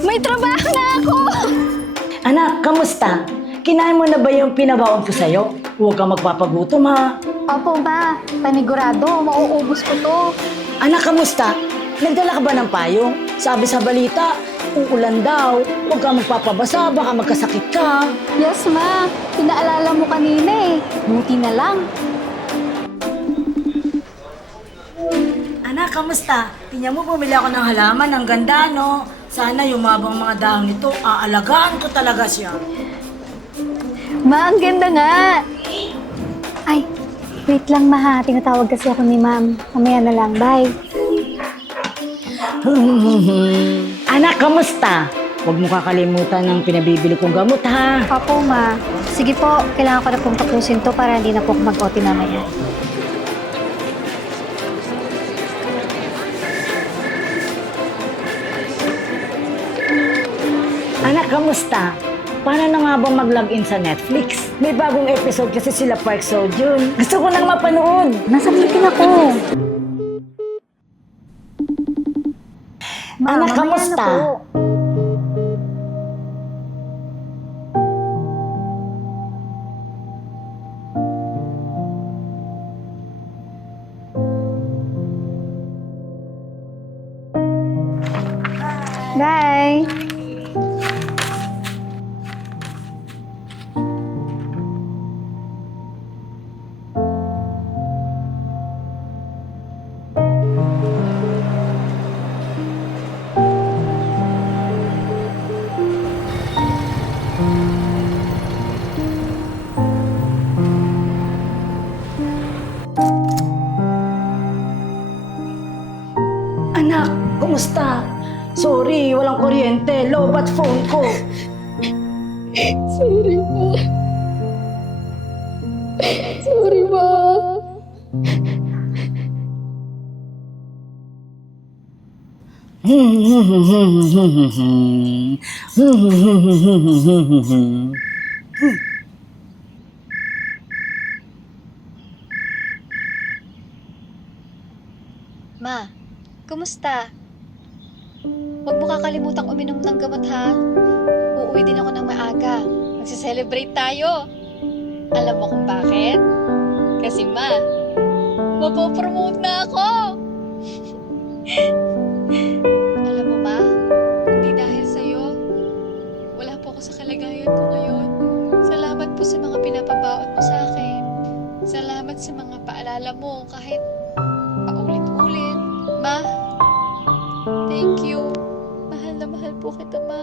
May trabaho na ako! Anak, kamusta? Kinain mo na ba yung pinabaon ko sa'yo? Huwag kang magpapagutom, ha? Opo, ma. Panigurado, mauubos ko to. Anak, kamusta? Nagdala ka ba ng payong? Sabi sa balita, uulan daw. Huwag kang magpapabasa, baka magkasakit ka. Yes, ma. Pinaalala mo kanina eh. Buti na lang. Anak, kamusta? Tingnan mo, bumili ako ng halaman. Ang ganda, no? Sana yumabang mga dahon nito. Aalagaan ko talaga siya. Ma, ang ganda nga. Ay, wait lang, ma ha. Tinatawag kasi ako ni ma'am. Mamaya na lang. Bye. Anak, kamusta? Huwag mo kakalimutan ng pinabibili kong gamot, ha? Opo, ma. Sige po, kailangan ko na pong tapusin to para hindi na po ako mag-OT mamaya. Anak, kamusta? Paano na nga bang mag-login sa Netflix? May bagong episode kasi sila Park Seo-joon. Gusto ko nang mapanood. Nasa meeting ako. Ma, Anak, mamaya kamusta? na po. Bye. Anak, kumusta? Sorry, walang kuryente. Lobat phone ko. Sorry, ma. Sorry, ma. Ma, kumusta? Huwag mo kakalimutang uminom ng gamot, ha? Uuwi din ako ng maaga. Magse-celebrate tayo. Alam mo kung bakit? Kasi, ma, mapopromote na ako! Alam mo, ma, hindi dahil sa'yo, wala po ako sa kalagayan ko ngayon. Salamat po sa mga pinapabaon mo sa akin. Salamat sa mga paalala mo kahit paulit-ulit. Ma, thank you. Mahal na mahal po kita, ma.